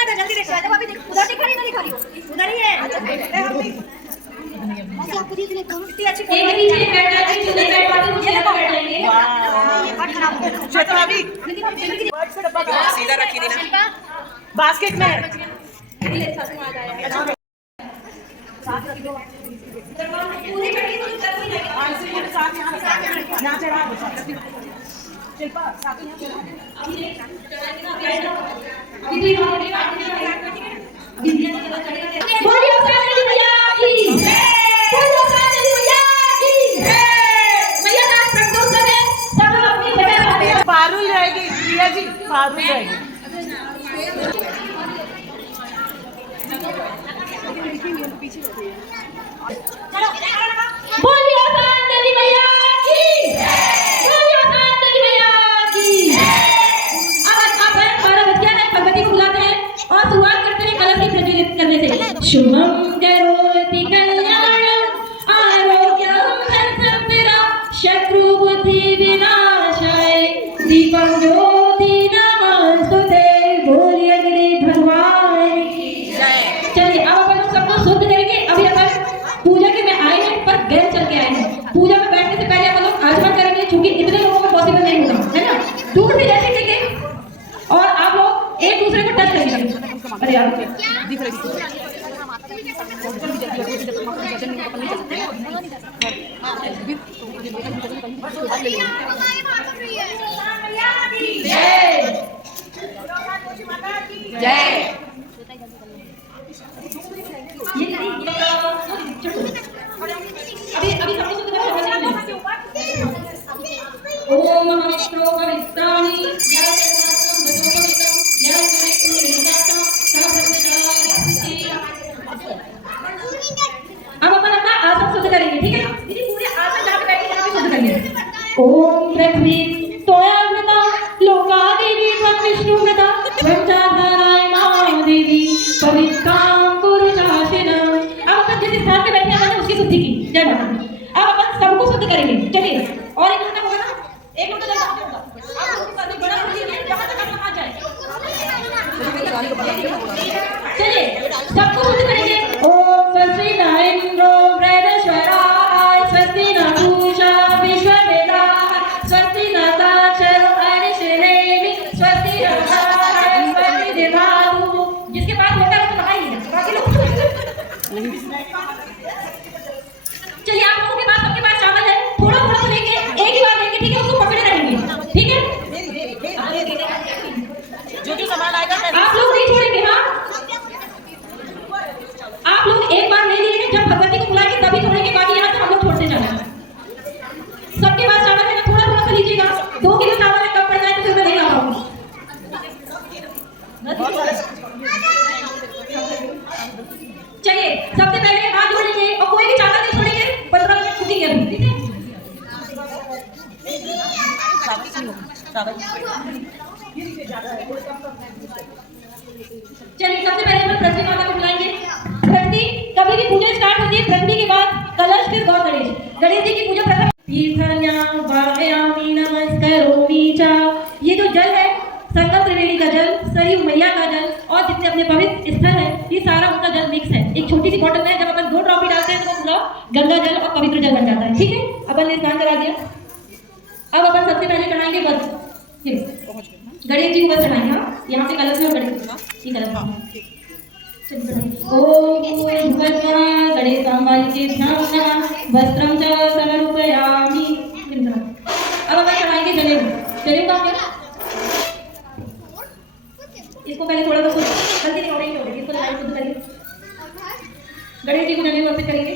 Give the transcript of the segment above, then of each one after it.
देखना था, जल्दी देखना जब अभी उधर दिखा रही, नहीं दिखा रही, उधर ही है। इतनी अच्छी फोटो सीधा रखी थी ना बास्केट में। पारुल रहेगी प्रिया जी, पारुल रहेगी। बोलिए देवी मैया की, बोलिए देवी मैया की। अब आप बारह बच्चे हैं, भगवती को बुलाते हैं और शुरुआत करते हैं कलश की प्रज्वलित करने से। शुभम करोति कल्याणम आरोग्यम धनसंपदा शत्रु बुद्धि विनाशाय दीपं ज्योति नमस्तुते। बोलिए गणेश भगवान की जय। चलिए अब अपन सबको शुद्ध करेंगे। अभी अपन पूजा के में आए हैं पर बैठ चल के आए हैं। पूजा में बैठने से पहले अपन लोग आचमन करेंगे, क्योंकि इतने लोगों को पॉसिबल नहीं होगा, है ना। दूर से जैसे ठीक है, और आप लोग एक दूसरे को टच करेंगे। अरे यार दिख रही जय जय। अभी सबको ओम महाविष्णु पवित्राणि ज्ञानसर्वं वसोपवित्रं ज्ञानकरेक्तुर्निजातं साधर्मचारस्ति। अब अपन अपना आसन शुद्ध करेंगे, ठीक है। दीदी पूरे आसन जहाँ पे बैठे हैं शुद्ध करेंगे। ओम पृथ्वी तोयामृता लोकादेवी त्वं विष्णुमृता पंचाधाराय महादेवी पवित्रां कुरु शासनम्। अब अपन जिस स्थान पे बैठे हैं मैंने उसकी शुद्धि की। जय माता। अब अपन सबको शुद्ध करेंगे। चलिए और एक मिनट होगा ना, एक मिनट जल्दी होगा। आप लोग करने बड़ा कीजिए जहां तक आप आ जाए। चलिए सबको शुद्ध करेंगे। ओम स्वस्ति न इंद्रो वृद्धश्वराय स्वस्ति न पूषा विश्ववेदाः स्वस्ति न साक्षरो अरिष्टनेमि स्वस्ति न स्वस्ति देवासु। जिसके पास होता है उसको बताइए, बाकी लोग चलिए आप लोगों के पास, सबके पास चावल है, थोड़ा थोड़ा तो लेंगे, एक ही बार लेंगे, ठीक है। उसको पकड़े रहेंगे, ठीक है। जो जो सामान आएगा आप लोग नहीं छोड़ेंगे। हाँ आप लोग एक बार ले लीजिए, जब भगवती को बुलाएंगे तभी छोड़ेंगे, बाकी यहाँ से हम लोग छोड़ते जाना। सबके पास चावल है, थोड़ा थोड़ा सा लीजिएगा। 2 किलो चावल है, कम पड़ जाए तो फिर मैं नहीं लाऊंगा। चलिए सबसे पहले हाथ जोड़ लीजिए और कोई भी चावल नहीं छोड़ेंगे। 15 मिनट छुट्टी है, ठीक है। चलिए सबसे पहले हम पृथ्वी माता को बुलाएंगे। पृथ्वी कभी भी पूजा स्टार्ट होती है, पृथ्वी के बाद कलश, फिर गौर गणेश। गणेश जी की पूजा प्रथम तीर्थन्यां भावयामि नमस्करोमि च। ये जो जल है, संगम त्रिवेणी का जल, सरयू मैया का जल और जितने अपने पवित्र स्थल है, ये सारा उनका जल मिक्स है। एक छोटी सी बॉटल में जब अपन 2 ड्रॉप भी डालते हैं तो पूरा गंगा जल और पवित्र जल बन जाता है, ठीक है। अपन ने स्नान करा दिया। अब अपन सबसे पहले चढ़ाएंगे वस्त्र। गणेश जी को वस्त्र चढ़ाएंगे। हाँ यहाँ पे कलश में गणेश जी कलश। ओम गणेशाम्बालिकेभ्यां नमः वस्त्रं च समर्पयामि। अब अपन चढ़ाएंगे जनेऊ। जनेऊ का क्या, इसको पहले थोड़ा सा जल्दी नहीं हो रही, इसको लाइन शुद्ध करिए। गणेश जी को जनेऊ अर्पित करेंगे।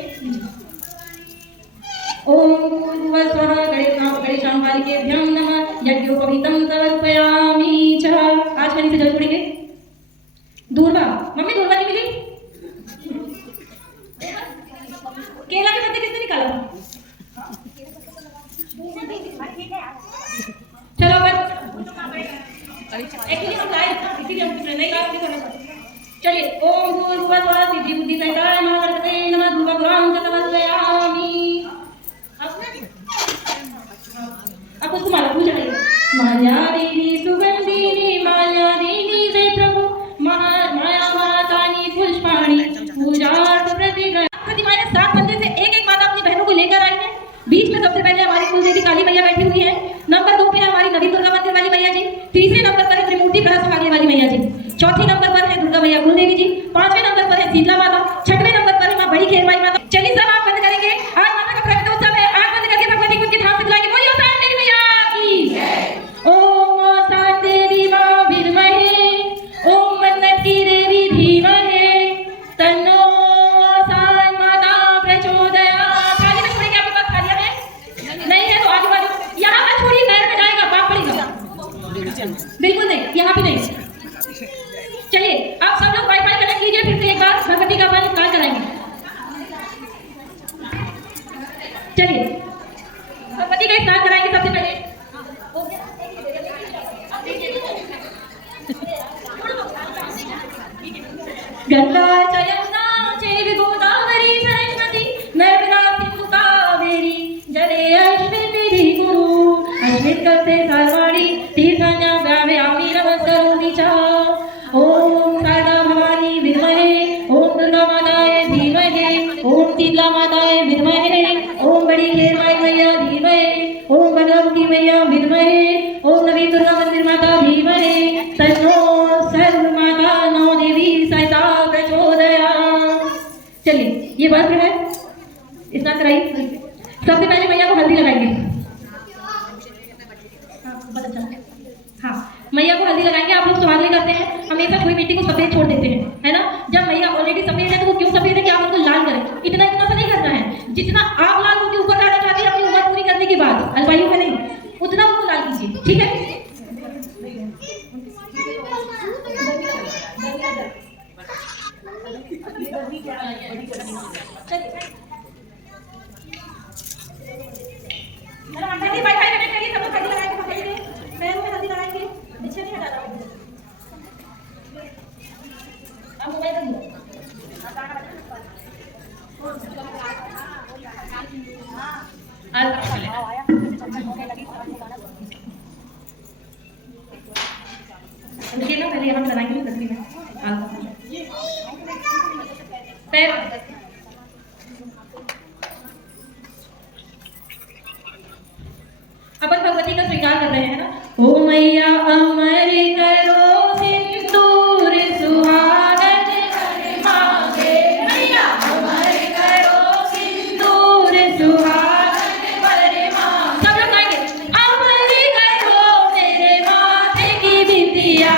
ओम गणेशाम्बालिकेभ्यां नमः यज्ञोपवीतं समर्पयामि च। आज कहीं से जल छोड़ेंगे। दूर्वा, मम्मी दूर्वा नहीं मिली? केला के पत्ते किसने निकाला? चलो बस एक्चुअली हम लाए इसीलिए हम नहीं लाए। चलिए ओम भूर्भुवस्सुः सिद्धि बुद्धि सहिताय महागणपतये नमः भगवान च नमस्कारयामि। अब उसको माला पूजा करिए। माल्या देवी सुगंधिनी माल्या देवी से प्रभु कुल देवी जी, 5वें नंबर पर है शीतला माता, 6वें नंबर पर है माँ बड़ी खेरवाई माता। चलिए सब आप बंद करेंगे, आज माता का प्रकट उत्सव है, आँख बंद करके भगवती को उनके धाम से बुलाएंगे। बोलिए शांति देवी मैया की। ओम शांति देवी माँ विद्महे, ओम मन्नत की देवी धीमहि, तन्नो शांति माता प्रचोदयात्। थाली में छोड़ेंगे, आपके पास थालियां हैं? नहीं है तो आगे बाजू यहाँ पर छोड़िए, पैर में जाएगा, पाप पड़ेगा। बिल्कुल नहीं, यहाँ पे नहीं। चलिए आप सब लोग वाईफाई कनेक्ट कीजिए, फिर से एक बार भगवती का अपन स्नान कराएंगे। चलिए भगवती का स्नान कराएंगे सबसे पहले। गंगा जमुना चैव गोदावरी सरस्वती नर्मदा सिंधु कावेरी जले अस्मिन् गुरु अस्मिन् कल्पे सर्वाणि तीर्थानि व्यापयामि नमस्करोमि च। ओम शारदा भवानी विद्महे, ओम दुर्गा माताये धीमहि, ओम शीतला माताये विद्महे, ओम बड़ी खेरवाई मैया धीमहि, ओम भगवती मैया विद्महे, ओम नवी दुर्गा मंदिर माता धीमहि, तन्नो सर्व माता नौ देवी सहिता प्रचोदयात्। चलिए ये बात है, स्नान कराइए। सबसे पहले मैया को हल्दी लगाएंगे। हाँ मैया को हल्दी लगाएंगे। आप लोग सवाल नहीं करते हैं, हमेशा कोई मिट्टी को सफेद छोड़ देते हैं, है ना। जब मैया ऑलरेडी सफेद है तो वो क्यों सफेद है कि आप उनको लाल करें? इतना इतना सा नहीं करना है, जितना आप लाल होकर ऊपर जाना चाहते हैं अपनी उम्र पूरी करने के बाद, अलवायु में नहीं, उतना उनको लाल कीजिए, ठीक है। वाईफाई कनेक्ट करिए, सब लोग हल्दी लगाएंगे, पकड़िए, पैरों में हल्दी लगाएंगे, पीछे नहीं हटाना। अब मोबाइल कर लो। रुकिए ना, पहले यहाँ लगाएंगे गद्दी में पैर। अपन भगवती का श्रृंगार कर रहे हैं ना। ओ मैया अमर करो सिंदूर सुहागन वर मांगे, मैया अमर करो सिंदूर सुहागन वर मांगे। सब लोग गाएंगे, अमर करो मेरे माथे की बिंदिया,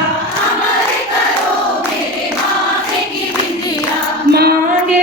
अमर करो मेरे माथे की बिंदिया, मांगे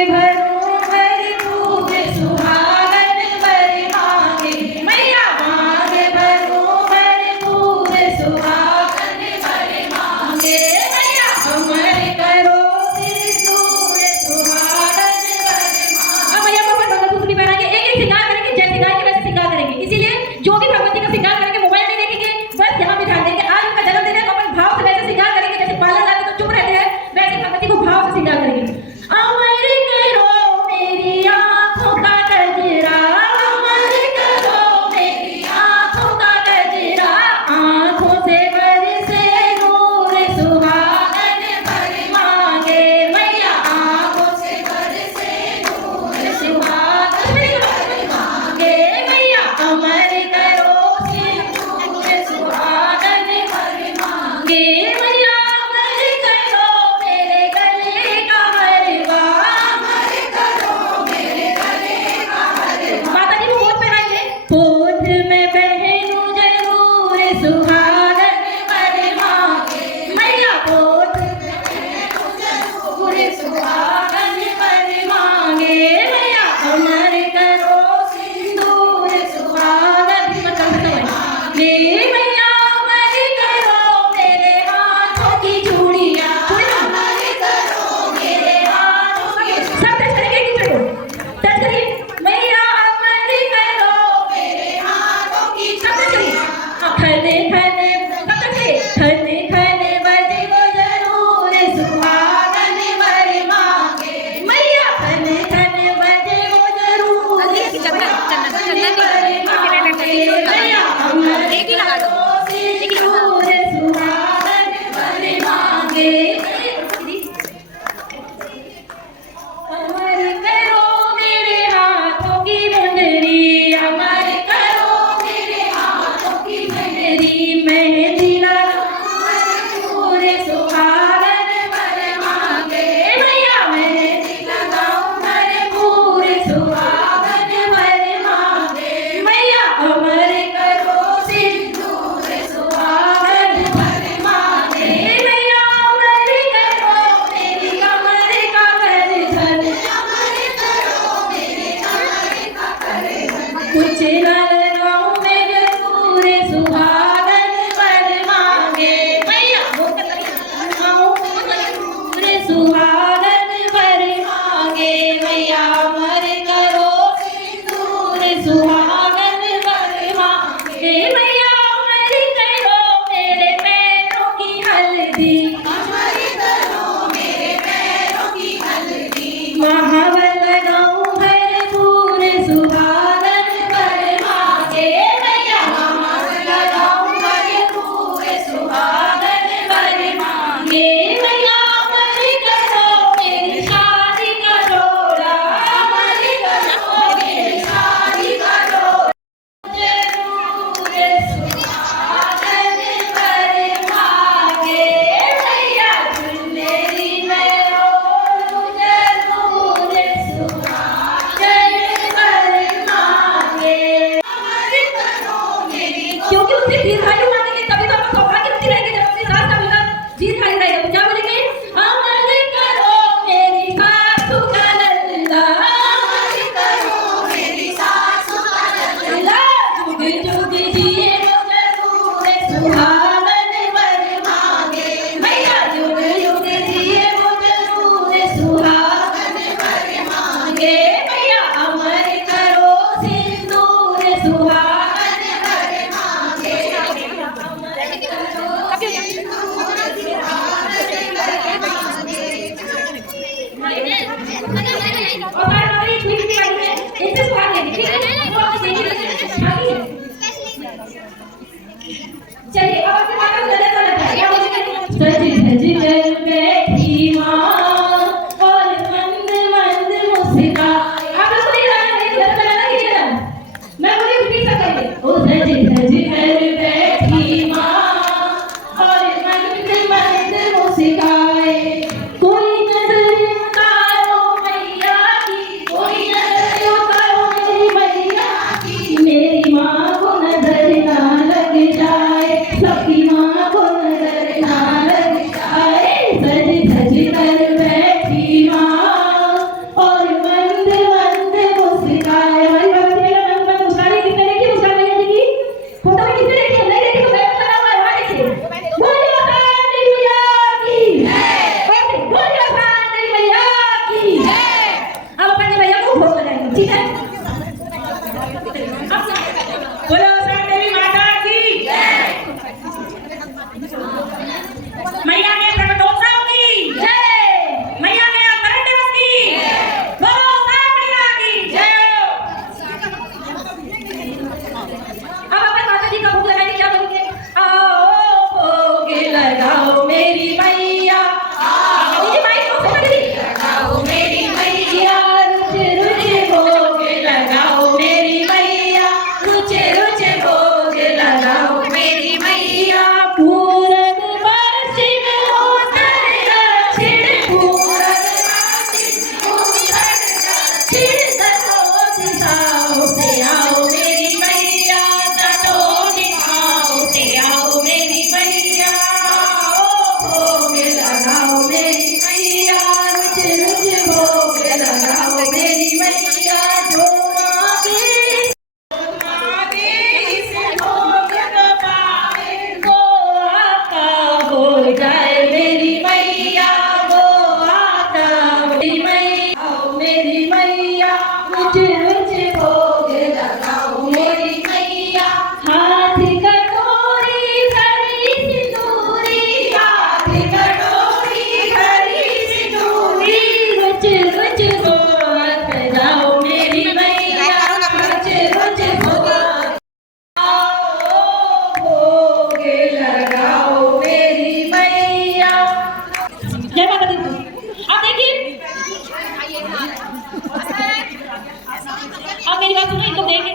एक लोग देंगे,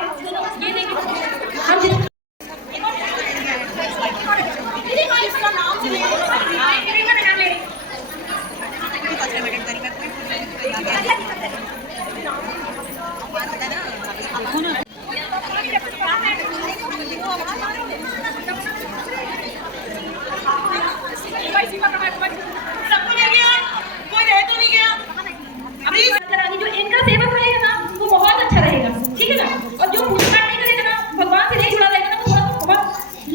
ये देंगे, हम जिस जो इनका सेवक रहेगा ना वो बहुत अच्छा रहेगा, ठीक है ना। और जो पूछताछ नहीं करेगा ना, भगवान से नहीं जुड़ा रहेगा ना, वो बहुत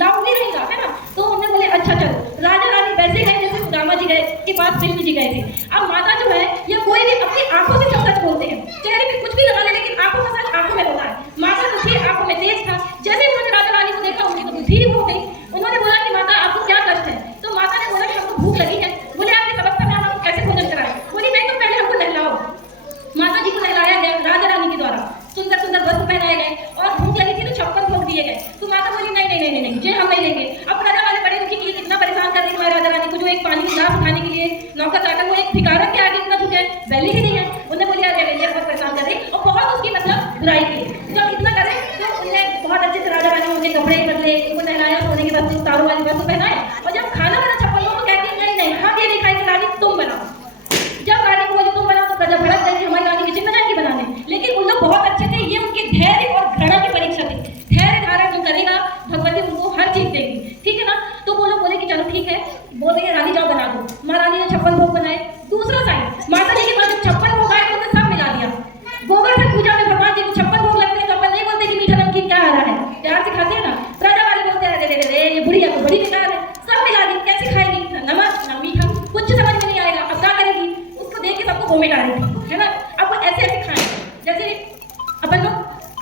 लाउडली रहेगा, है ना। तो उन्होंने बोले अच्छा चलो, राजा रानी वैसे गए जैसे सुदामा जी गए के पास कृष्ण जी गए थे। अब माता जो है ये कोई भी अपनी आंखों से सब सच बोलते हैं, चेहरे पे कुछ भी लगा ले लेकिन आंखों का सच आंखों में होता है। माता बुद्धि आंखों में तेज था। जैसे उन्होंने राजा रानी को देखा उनकी तो बुद्धि हो गई। उन्होंने बोला कि माता आपको क्या कष्ट है? तो माता ने बोला कि हमको भूख लगी है। बोले आपकी तपस्या में हम कैसे भोजन कराएं? बोली नहीं तो पहले हमको नहलाओ। माता जी को नहलाया गया राजा रानी के द्वारा, सुंदर सुंदर वस्त्र पहनाए गए और भूख लगी थी तो 56 भोग दिए गए। तो माता बोली नहीं नहीं नहीं नहीं, ये हम नहीं लेंगे। अब राजा वाले बड़े दुखी किए, कितना परेशान कर रही है राजा रानी को, जो एक पानी की गिलास उठाने के लिए नौकर जाकर वो एक भिखारन के आगे इतना झुके, वैली ही नहीं है। उन्हें बोली अरे ये बहुत परेशान कर रही और बहुत उसकी मतलब बुराई की। जब इतना करे तो उन्हें बहुत अच्छे से राजा रानी उनके कपड़े बदले, उनको नहलाया, सोने के वस्त्र तारों वाले वस्त्र पहनाए। और जब खाना बना 56 लोग तो कहती है नहीं नहीं हम ये नहीं खाएंगे, रानी तुम बनाओ। जब रानी को बोली तुम बनाओ तो प्रजा भड़क गई, हमारी रानी किचन में जाएंगी बनाने। लेकिन उन लोग बहुत अच्छे थे, ये उनके धैर्य और घृणा की परीक्षा थी। धैर्य धारण जो करेगा भगवती उनको हर चीज देगी, ठीक है ना। तो वो लोग बोले कि चलो ठीक है, बोल रही है रानी जाओ बना दो। महारानी ने 56 भोग बनाए। दूसरा साइड माता जी के पास जब 56 भोग आए तो उन्होंने सब मिला दिया। गोबर से पूजा में भगवान जी को 56 भोग लगते हैं तो अपन नहीं बोलते कि मीठा नमकीन क्या आ रहा है, प्यार से खाते हैं ना। प्रजा वाले बोलते हैं अरे रे ये बुढ़िया को बड़ी बेकार है, सब मिला दी, कैसे खाएगी? नमक ना मीठा, कुछ समझ में नहीं आएगा। अब क्या करेगी? उसको देख के सबको वोमिट आ रही थी, है ना। अब वो ऐसे ऐसे खाएं जैसे अपन लोग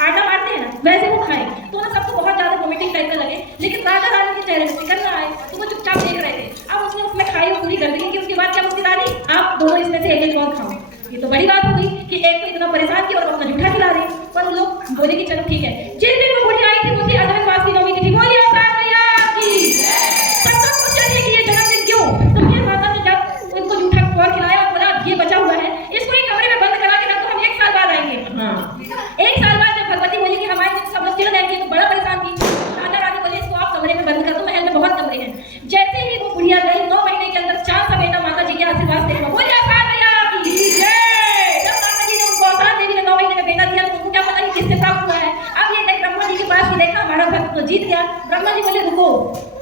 आटा मारते हैं ना, वैसे वो खाएं तो ना सबको बहुत ज्यादा वोमिटिंग टाइप का लगे। लेकिन राजा रानी के चेहरे में फिक्र ना आए तो वो चुपचाप देख रहे थे। अब उसने उसमें खाई पूरी कर दी कि उसके बाद क्या बोलती रानी आप दोनों इसमें से एक और खाओ। ये तो बड़ी बात हो गई कि एक तो इतना परेशान किया और अपना जूठा खिला रहे। पर उन लोग बोले कि चलो ठीक है। जिस दिन वो बुढ़ी आई थी उसी अदरक मास की नौमी थी। बोलिए मैया की सब सब कुछ चाहिए कि ये जन्मदिन क्यों? तो फिर माता ने जब उनको जूठा और खिलाया और बोला ये बचा हुआ है, इसको एक कमरे में बंद करा के रखो, हम 1 साल बाद आएंगे। एक साल बाद जब भगवती बोली कि हमारे सब लोग चिढ़ जाएंगे तो बड़ा परेशान थी। राजा रानी बोले इसको आप कमरे में बंद कर दो, महल में बहुत कमरे हैं। जैसे ही वो बुढ़िया गई 9 महीने के अंदर 4 सा बेटा माता जी के आशीर्वाद से बोलिए मैया की जय। जब माता जी ने उनको अवतार देवी ने 9 महीने में बेटा दिया तो उनको क्या पता कि किससे प्राप्त हुआ है। अब ये नहीं ब्रह्मा जी के पास देखा हमारा भक्त तो जीत गया। ब्रह्मा जी बोले रुको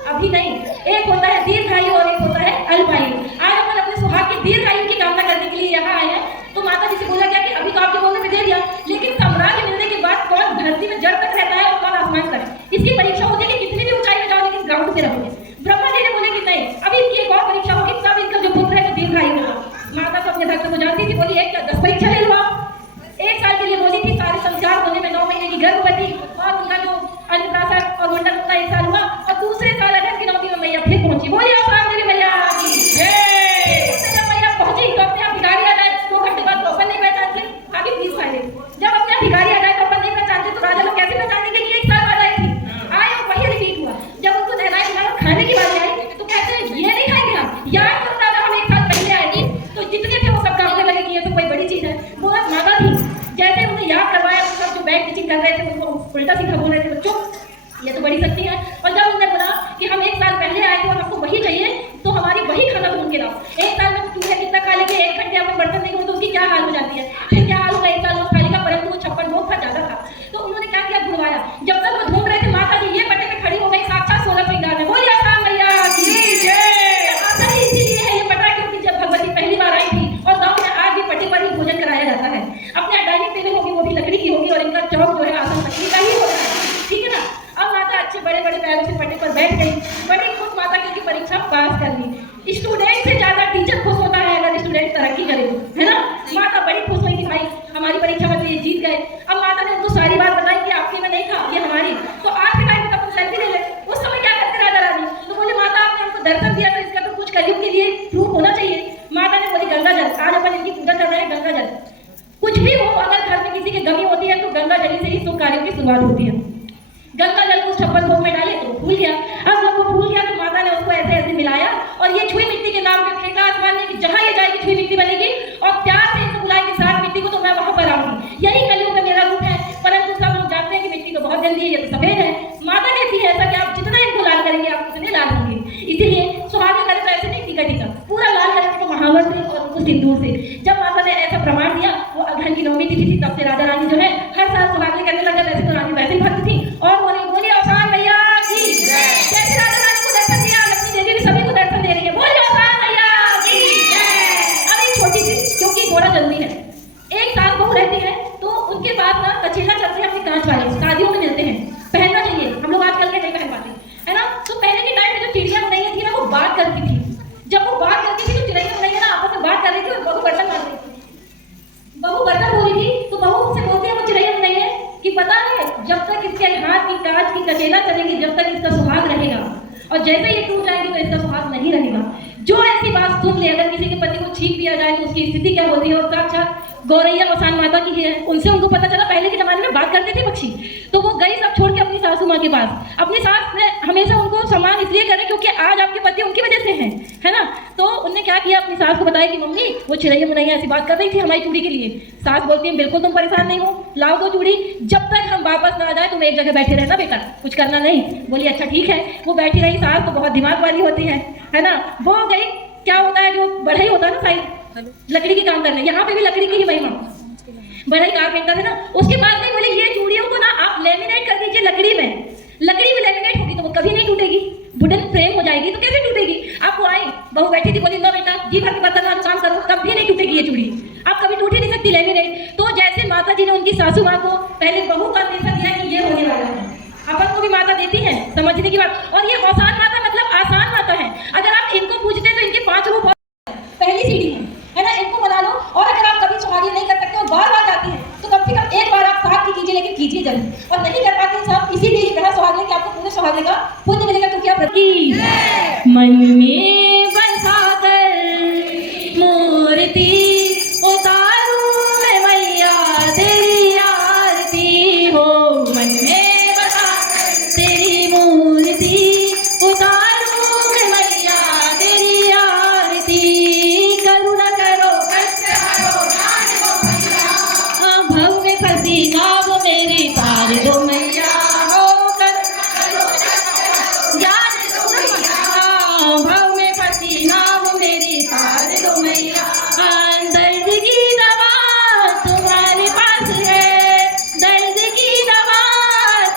अभी नहीं, एक होता है दीर्घायु और एक होता है अल्पायु। आज अपन अपने सुहाग की दीर्घायु की कामना करने के लिए यहाँ आए हैं। तो माता जी से बोला गया कि अभी तो आपके बोलने में दे दिया, लेकिन साम्राज्य मिलने के बाद कौन धरती में जड़ तक रहता है और कौन आसमान तक, इसकी परीक्षा होती है कि कितनी भी ऊंचाई में जाओ लेकिन ग्राउंड पे रहोगे। ब्रह्मा जी ने बोले कि नहीं अभी इनकी एक और परीक्षा होगी, तब इनका जो पुत्र है वो दीर्घायु होगा। माता तो अपने धरती को जानती थी, बोली एक 10 परीक्षा ले लो आप। 1 साल के लिए बोली थी, सारे संस्कार होने में 9 महीने की गर्भवती और उनका जो अन्नप्राशन और मुंडन उतना 1 साल हुआ। और दूसरे साल अगस्त की नौमी में मैया फिर पहुंची। बोलिए मेरी मैया की जय। जब मैया पहुंची तो अपने आप भिखारी आ जाए 2 घंटे बाद तो अपन नहीं पहचानते, आगे प्लीज फाइले। जब अपने भिखारी आ जाए तो अपन नहीं पहचानते तो राजा लोग कैसे पहचानेंगे कि 1 साल बाद आई थी? आए और वही रिपीट हुआ। जब उनको नहलाए खिलाए खाने की बात आई तो कहते हैं ये नहीं खाएंगे हम, याद करो राजा हम 1 साल पहले आए थे। तो जितने थे वो सब कामने लगे कि ये तो कोई बड़ी चीज है। वो माता थी, जैसे उन्हें याद करवाया वो सब जो बैग टीचिंग कर रहे थे उनको उल्टा सीधा बोल रहे थे बच्चों ये तो बड़ी शक्ति है। और जब उन्होंने बोला कि हम 1 साल पहले आए थे और हमको वही चाहिए तो हमारी वही खाना ढूंढ के लाओ। 1 साल में चूहे कितना खा लेंगे, 1 घंटे अपन बर्तन नहीं हो तो उसकी क्या हाल हो जाती है। फिर क्या हाल होगा 1 साल लोग खाली का, परंतु वो 56 भोग था ज्यादा था। तो उन्होंने क्या किया गुड़वाया। जब तक वो ढूंढ रहे थे माता जी ये पटे में खड़ी हो गई साक्षात 16 श्रृंगार में। बोलिए मैया की जय। आखिर इसीलिए है ये पटा क्योंकि जब भगवती पहली बार आई थी और गाँव में आज भी पट्टे पर ही भोजन कराया जाता है। अपने डाइनिंग टेबल होगी वो भी लकड़ी की होगी और इनका चौक जो है आसन लकड़ी का ही होता है, ठीक है ना। अब माता अच्छे बड़े बड़े पैरों से पट्टे पर बैठ गई, बड़ी खुश माता की परीक्षा पास कर ली। स्टूडेंट से ज्यादा टीचर खुश होता है अगर स्टूडेंट तरक्की करे तो, है ना। माता बड़ी खुश हुई कि भाई हमारी परीक्षा में तो ये जीत गए। अब माता ने उनको सारी बात बताई कि आपके में नहीं था ये हमारी, तो आज के टाइम में अपन सेल्फी ले ले। उस समय क्या करते राजा रानी? तो बोले माता आपने हमको दर्शन दिया तो इसका तो कुछ कलयुग के लिए प्रूफ होना चाहिए। माता ने बोली गंगा जल, आज अपन इनकी पूजा कर रहे हैं गंगा जल। कुछ भी हो अगर घर में किसी की कमी होती है तो गंगा जल से ही शुभ कार्यों की शुरुआत होती है। गंगा जल को 56 भोग में डाले तो भूल गया। अब सबको उस सिंदूर से। जब माता ने ऐसा प्रमाण दिया, वो अगहन की नवमी तिथि थी, तब से राजा रानी जो है हर साल सुहागने करने लगा। वैसे तो रानी वैसे ही भक्त थी और बोली औसान मैया की जैसे राजा रानी को दर्शन दिया, लक्ष्मी देवी भी सभी को दर्शन दे रही है, बोली औसान मैया की। अब एक छोटी सी, क्योंकि घोड़ा जल्दी है, एक साल बहू रहती है तो उनके बाद ना कचेला चलते हैं अपनी कांच वाले, शादियों में मिलते हैं, पहनना चाहिए। हम लोग आजकल के नहीं पहन पाते, है ना। तो पहले के टाइम में जो चिड़िया नहीं थी ना, वो बात करती थी। जब वो बात करती थी तो चिड़िया नहीं है ना आपस में बात कर रही थी और बहू बर्तन मार रही थी। बहू बर्तन हो रही थी तो बहू से बोलती है वो चिड़िया नहीं है कि पता है जब तक इसके हाथ की कांच की कचेला चलेगी, जब तक इसका सुहाग रहेगा, और जैसे ये टूट जाएगी तो इसका सुहाग नहीं रहेगा। जो ऐसी बात सुन ले, अगर किसी के पति को छींक दिया जाए तो उसकी स्थिति क्या होती है, और साक्षात गौरैया औसान माता की है। उनसे उनको पता चला, पहले के जमाने में बात करते थे पक्षी, तो वो गई सब छोड़ के अपनी सासू माँ के पास। अपनी सास ने हमेशा उनको सम्मान इसलिए करे क्योंकि आज आपके पति उनकी वजह से हैं, है ना। तो उन्होंने क्या किया, अपनी सास को बताया कि मम्मी वो चिड़ैया मुनैया ऐसी बात कर रही थी हमारी चूड़ी के लिए। सास बोलती है बिल्कुल तुम परेशान नहीं हो, लाओ दो चूड़ी, जब तक हम वापस ना आ जाए तुम एक जगह बैठे रहना बेटा, कुछ करना नहीं। बोली अच्छा ठीक है। वो बैठी रही, सास तो बहुत दिमाग वाली होती है ना। वो गई, क्या होता है जो बढ़ई होता है ना साइड लकड़ी की काम करने, यहाँ पे भी लकड़ी की ही महिमा, बढ़ई कारपेंटर है ना। उसके बाद में बोले ये चूड़ियों को ना आप लेमिनेट कर दीजिए लकड़ी में, लकड़ी में लेमिनेट होगी तो वो कभी नहीं टूटेगी, वुडन फ्रेम हो जाएगी तो कैसे टूटेगी। आपको आई बहू बैठी थी, बोली लो बेटा जी भर के बर्तन काम करो, कभी नहीं टूटेगी ये चूड़ी, आप कभी टूट ही नहीं सकती लेमिनेट। तो जैसे माता जी ने उनकी सासू माँ को पहले बहू का अंदेशा दिया कि ये होने वाला है, अपन को भी माता देती है समझने की बात। और ये औसान माता मतलब आसान माता है। अगर आप इनको पूछते तो इनके 5 रूप पहली सीढ़ी है ना, इनको बना लो। और अगर आप कभी सुहागी नहीं कर सकते और बार बार जाती हैं तो कम से कम एक बार आप साथ की कीजिए, लेकिन कीजिए जरूर। और नहीं कर पाते सब इसीलिए कहा सुहागने कि आपको पूरे सुहागने का पुण्य मिलेगा, क्योंकि आप रखी मन में बसा कर मूर्ति उतारू मैं मैया तेरी आरती हो, मन में बसा कर तेरी मूर्ति उतारू मैं मैया तेरी आरती, करुणा करो कष्ट हरो ज्ञान दो मैया, भव में फंसी नाव मेरी तार दो मैया, हो करुणा करो ज्ञान दो मैया, भव में फंसी नाव मेरी तार दो मैया। दर्द की दवा तुम्हारे पास है, दर्द की दवा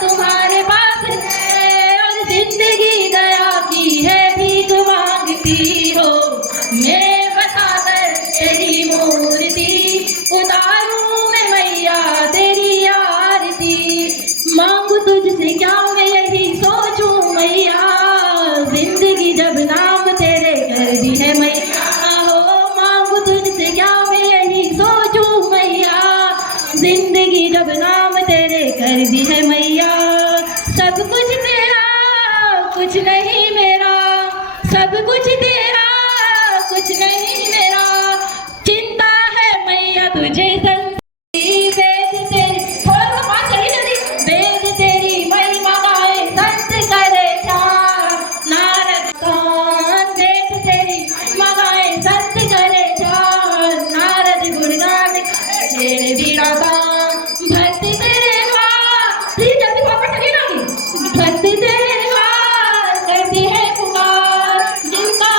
तुम्हारे पास है, और जिंदगी दया की है भीख मांगती हो, मैं बता कर तेरी मूर्ति उतारू मैं मैया तेरी आरती, मांगू तुझसे क्या मैं यही सोचूं मैया, जिंदगी जब नाम तेरे कर दी है मैया, हो मांगू तुझसे क्या मैं यही सोचूं मैया, जिंदगी जब नाम तेरे कर दी है मैया। सब कुछ तेरा कुछ नहीं मेरा, सब कुछ तेरा कुछ नहीं मेरा, चिंता है मैया तुझे वेद तेरी, थोड़ा सा बात करिए जल्दी, वेद तेरी महिमा गाए संत करे ध्यान, नारद कान वेद तेरी महिमा गाए संत करे ध्यान, नारद गुणगान तेरे वीणा गान, भक्ति तेरे द्वार, जल्दी वापस चलिए ना, भक्ति तेरे द्वार करती है पुकार, जिनका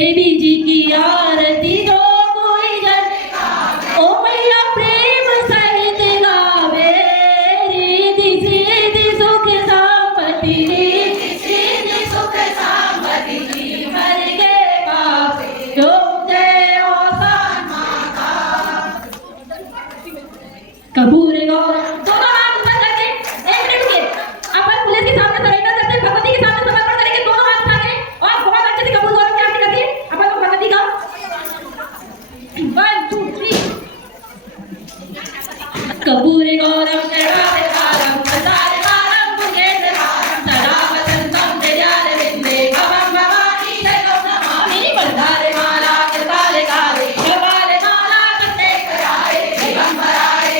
देवी जी की आरती दो कोई जन ओ मैया प्रेम सहित गावे रिद्धि सिद्धि सुख संपत्ति रिद्धि सिद्धि सुख संपत्ति हर के पाप जो जय औसान माता कपूर गौर दोनों हाथ ऊपर करके एक मिनट के अपन पुलिस के सामने सरेंडर करते हैं भगवती के सामने समर्पण करेंगे दोनों हाथ उठा के और बहुत अच्छे से कपूर गौर की आरती करके अपन लोग भगवती का 1 2 3 कपूर गौरम जगावे कालम प्रसाद कालम मुकेश कालम सदा वसंतम जयाले विंदे भवम भवानी जगम नमामि बंधारे माला कृपाले काले कृपाले माला कंदे कराए दिगंबराए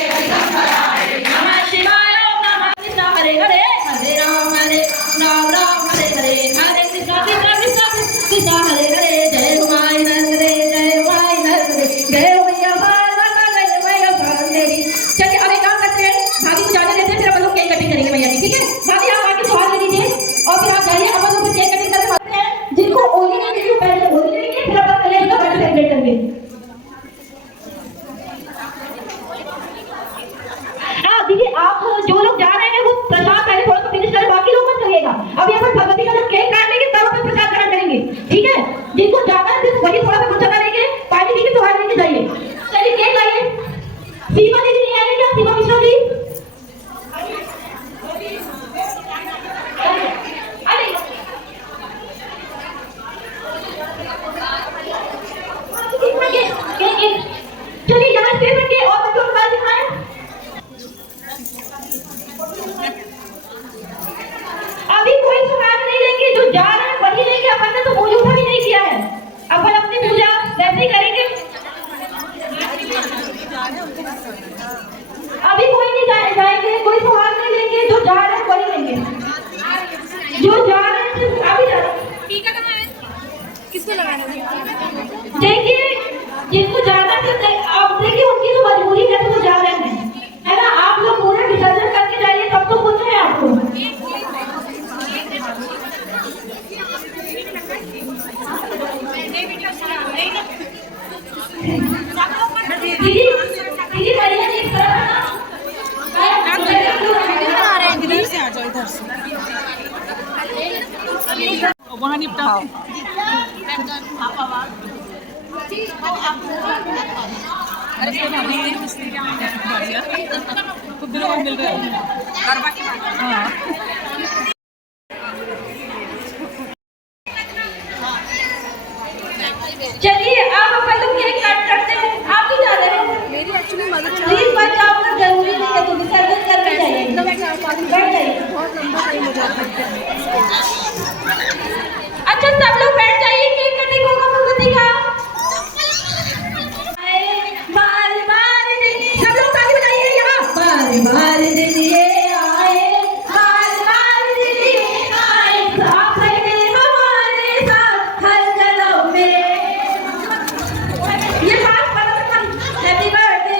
नमः शिवाय ओम नमः कृष्ण हरे हरे हरे राम राम हरे हरे हरे कृष्ण कृष्ण कृष्ण कृष्ण हरे हरे जय हुमाई नरहरे जय हुमाई नरहरे जय मैया पार्वती जय मैया पार्वती। चलिए अब एक काम करते हैं भाभी को जाने देते हैं फिर अपन लोग केक कटिंग करेंगे मैया की ठीक है। भाभी आप आके सवाल ले लीजिए और फिर आप जाइए अपन लोग केक कटिंग करके आते हैं जिनको ओली नहीं मिली पहले ओली लेंगे फिर अपन कलेज का बर्थडे सेलिब्रेट करेंगे। दीदी आप जो लोग जा रहे हैं वो प्रसाद पहले थोड़ा सा फिनिश करें बाकी लोग मत करिएगा। अभी अपन भगवती का जब केक काट लेंगे तब अपन प्रसाद ग्रहण करेंगे ठीक है। जिनको जाना है सिर्फ वही थोड़ा सा कुछ जगह लेके पानी पी के सवाल लेके जाइए। चलिए केक लाइए। सीमा दीदी नहीं आएगी क्या? सीमा मिश्रा जी चलिए यहाँ स्टेज रखिए और बच्चों को बात दिखाएं। अभी कोई सुहाग नहीं लेंगे जो जा रहे हैं वही लेंगे। अपन ने तो पूजा उठा भी नहीं किया है अपन अपनी पूजा वैसे ही करेंगे। अभी कोई नहीं जाएंगे कोई सुहाग नहीं लेंगे जो जा रहे हैं वही लेंगे। जो जा रहे हैं सिर्फ अभी जा रहे हैं किसको लगाना है? देखिए जिनको जाना है आप देखिए उनकी तो मजबूरी है तो वो जा रहे हैं है ना। आप लोग पूरा विसर्जन करके जाइए तब तो कुछ है आपको। दीदी दीदी बढ़िया जी इस तरफ इधर से आ जाओ इधर से वहाँ निपटाओ। अरे खूब दिनों बाद मिल रहे हैं। हाँ चलिए आप अपन लोग केक काट करते हैं। आप भी जा रहे हैं मेरी एक्चुअली मदद प्लीज बच जाओ ना जरूरी नहीं है तो विसर्जन करके जाइए बैठ जाइए। बहुत लंबा टाइम हो जाता है। अच्छा सब लोग बैठ जाइए केक कटिंग होगा भगवती का। बार बार सब लोग ताली बजाइए यहाँ बार बार दिलिए आए बार बार दिलिए आए साथ रहे हमारे साथ हर कदम में। ये बात हैप्पी बर्थडे।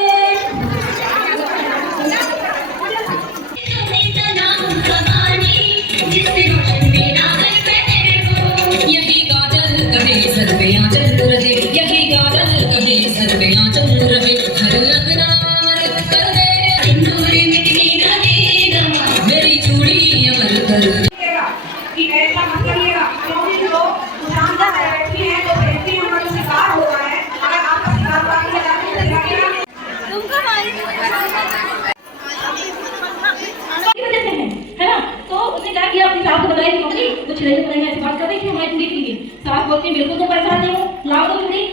यही गाजल कहे सर पे आंचल रहे यही गाजल कहे सर पे आंचल रहे हर लगना अमर कर दे सिंदूरी मिटनी रहे मेरी चूड़ी अमर कर कि ऐसा मत करिएगा क्योंकि जो शानदार बैठी है तो व्यक्ति हमारे शिकार हो रहा है। अगर आपका शिकार बाकी है तुमको मारी है ना। तो उसने क्या किया अपनी सास को बताया कि मम्मी कुछ नहीं बनाएंगे ऐसी बात कर रही थी हमारी चुड़ी के लिए। सास बोलती है बिल्कुल तो परेशान नहीं हूँ लाओ तो चुड़ी